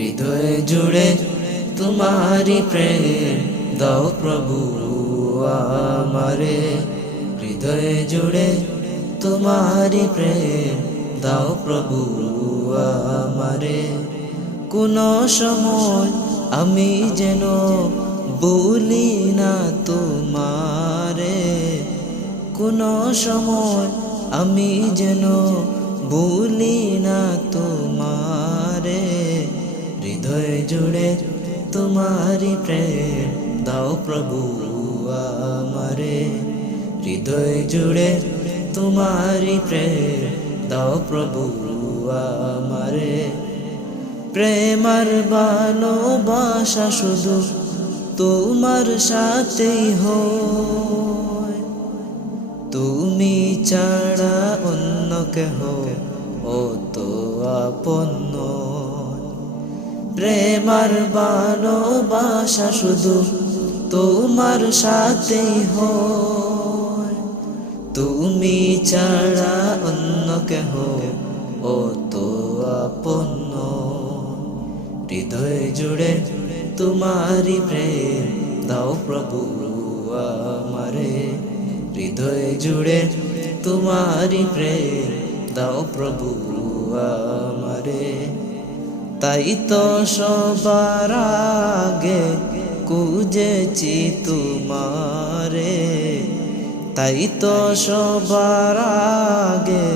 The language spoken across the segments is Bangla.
হৃদয় জুড়ে তোমারি প্রেম দাও প্রভু আমারে। হৃদয় জুড়ে তোমারি প্রেম দাও প্রভু আমারে। কোন সময় আমি যেন ভুলি না তোমারে। কোন সময় আমি যেন ভুলি না তোমারে। হৃদয় জুড়ে তোমারি প্রেম দাও প্রভু আমারে। হৃদয় জুড়ে তোমারি প্রেম দাও প্রভু আমারে। প্রেমার ভালোবাসা শুধু তোমার সাথেই হয়, তুমি ছাড়া অন্য কেহ ও তো আপন নয়। প্রেমার ভালোবাসা শুধু তোমার সাথেই হয়, তুমি ছাড়া অন্য কেহ ও তো আপন নয়। হৃদয় জুড়ে তোমারি প্রেম দাও প্রভু আমারে। হৃদয় জুড়ে তোমারি প্রেম দাও প্রভু আমারে। তাই তো সবার আগে খুঁজেছি তোমারে। তাই তো সবার আগে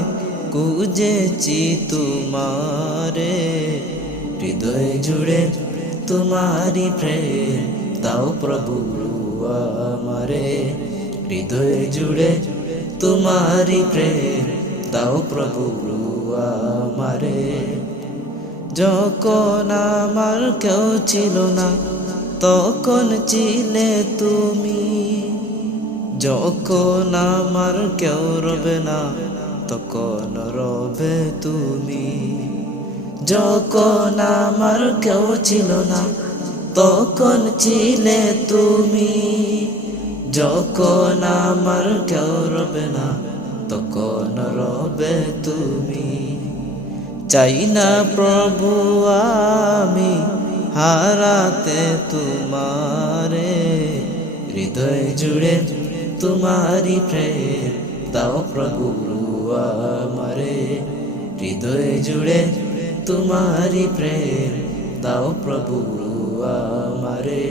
খুঁজেছি তোমারে। হৃদয় জুড়ে তোমারি প্রেম দাও প্রভু আমারে। হৃদয় জুড়ে তোমারি প্রেম দাও প্রভু আমারে। যখন আমার কেউ ছিল না তখন ছিলে তুমি। যখন আমার কেউ রবে না তখন রবে তুমি। যখন আমার কেউ ছিল না তখন ছিলে তুমি। যখন আমার কেউ রবে না তখন রবে তুমি। চাই না প্রভু আমি হারাতে তোমারে। হৃদয় জুড়ে তোমারি প্রেম দাও প্রভু আমারে। হৃদয় জুড়ে তোমারি প্রেম দাও প্রভু আমারে।